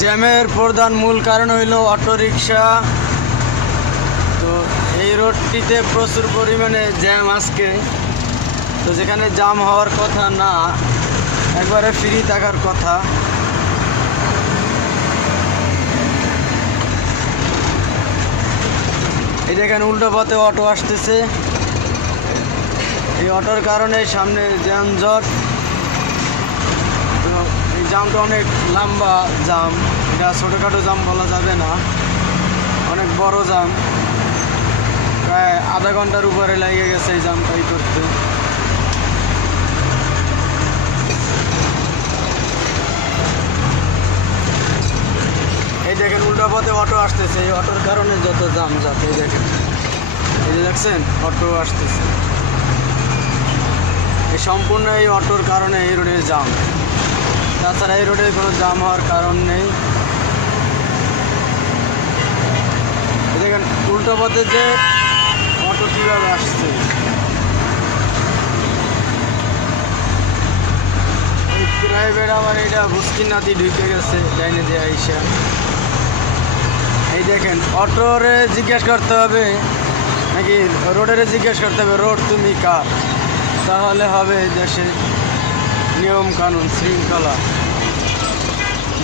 জ্যামের প্রধান মূল কারণ হইল অটোরিকশা। তো এই রোডটিতে প্রচুর পরিমাণে জ্যাম আজকে। তো যেখানে জাম হওয়ার কথা না, একবারে ফ্রি থাকার কথা। এই দেখেন উল্টো পথে অটো আসতেছে, এই অটোর কারণে সামনে যানজট। তো এই জামটা অনেক লম্বা জাম, এটা ছোটোখাটো জাম বলা যাবে না, অনেক বড় জাম। প্রায় আধা ঘন্টার উপরে লেগে গেছে এই জামটাই করতে। এই দেখেন উল্টা পথে অটো আসতেছে, এই অটোর কারণে যত জাম যাতে। এই দেখেন, এই যে দেখছেন অটো আসতেছে, এই সম্পূর্ণ এই অটোর কারণে এই রোডে জাম। তাছাড়া এই রোডে কোনো জাম হওয়ার কারণ নেই। দেখেন উল্টো পথে যে অটো কীভাবে আসছে, এই প্রাইভেট আমার এটা বুস্কির নাতি ঢুকে গেছে ডাইনে দিয়ে আইসা। এই দেখেন অটোরে জিজ্ঞেস করতে হবে নাকি রোডেরে জিজ্ঞেস করতে হবে রোড তুমি কার, তাহলে হবে দেশে নিয়ম কানুন শৃঙ্খলা।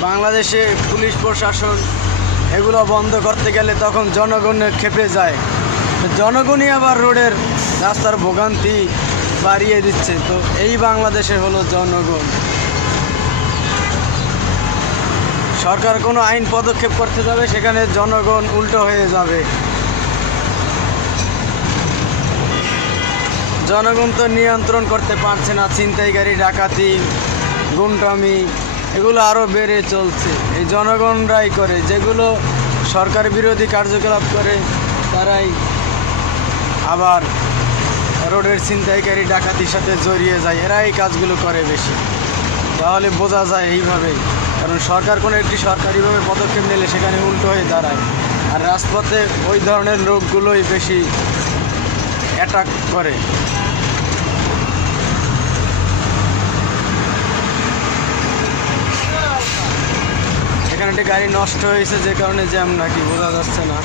বাংলাদেশে পুলিশ প্রশাসন এগুলো বন্ধ করতে গেলে তখন জনগণের খেপে যায়, জনগণই আবার রোডের রাস্তার ভোগান্তি বাড়িয়ে দিচ্ছে। তো এই বাংলাদেশে হলো জনগণ। সরকার কোনো আইন পদক্ষেপ করতে যাবে, সেখানে জনগণ উল্টো হয়ে যাবে। জনগণ তো নিয়ন্ত্রণ করতে পারছে না, ছিনতাইকারী, ডাকাতি, গুন্ডামি এগুলো আরও বেড়ে চলছে। এই জনগণরাই করে, যেগুলো সরকার বিরোধী কার্যকলাপ করে তারাই আবার রোডের ছিনতাইকারী, ডাকাতির সাথে জড়িয়ে যায়, এরা এই কাজগুলো করে বেশি। তাহলে বোঝা যায় এইভাবেই, কারণ সরকার কোনো একটি সরকারিভাবে পদক্ষেপ নিলে সেখানে উল্টো হয়ে দাঁড়ায়, আর রাজপথে ওই ধরনের লোকগুলোই বেশি অ্যাটাক করে। এখানে একটি গাড়ি নষ্ট হয়েছে, যে কারণে জ্যাম নাকি বোঝা যাচ্ছে না।